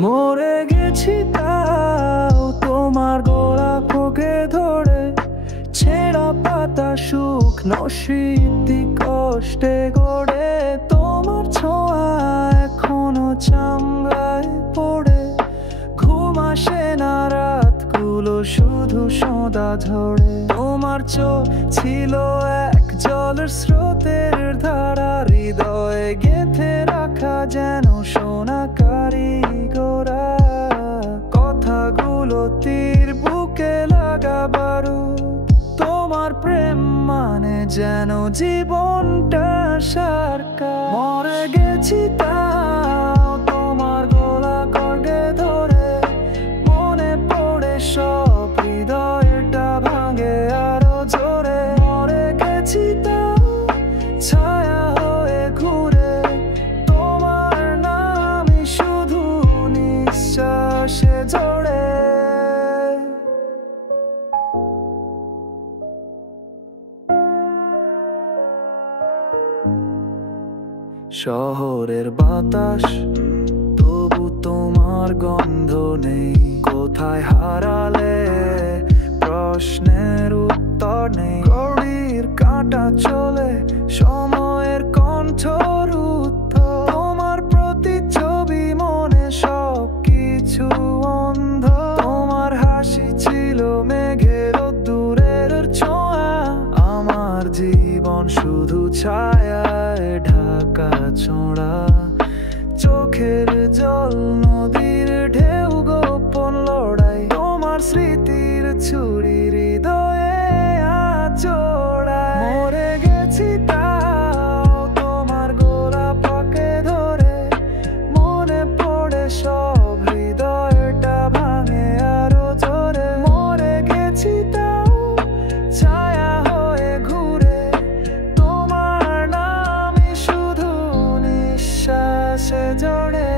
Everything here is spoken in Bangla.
মরে গেছি তাও তোমার গোলাপকে ধরে, ছেঁড়া পাতা শুকনো স্মৃতি কষ্টে গড়ে, তোমার ছোঁয়া এখনো চামড়ায় পড়ে। ঘুম আসে না রাতগুলো শুধু সদা ঝরে, তোমার চোখ ছিল এক জলের স্রোতের ধারা, হৃদয়ে গেঁথে রাখা যেন সোনা কারিগরা। কথাগুলো তীর বুকে লাগা বারুদ, তোমার প্রেম মানে যেন জীবনটা সারকা। মরে গেছি তাও তোমার গলা কর্গে ধরে, মনে পড়ে সব হৃদয়টা ভাঙে আরো জোরে। মরে গেছি তাও ছায়া হয়ে ঘুরে, তোমার নামই শুধু নিঃশ্বাসে জড়ে। শহরের বাতাস তবু তোমার গন্ধ নেই, কোথায় হারালে প্রশ্নের উত্তর নেই। ঘড়ির কাঁটা চলে সময়ের কণ্ঠরুদ্ধ, তোমার প্রতিচ্ছবি মনে সব কিছু অন্ধ। তোমার হাসি ছিল মেঘের দূরের ছোঁয়া, আমার জীবন শুধু ছায়ায় ঢাকা ছোঁড়া। চোখের জল নদীর ঢেউ গোপন লড়াই, তোমার স্মৃতির ছুরি হৃদয়ে আচড়ায়। মরে গেছি তাও তোমার গোলাপকে ধরে, মনে পড়ে সব হৃদয়টা ভাঙে আরো জোরে। মরে গেছি তাও ছায়া হয়ে ঘুরে, তোমার নামই শুধু নিঃশ্বাসে জড়ে।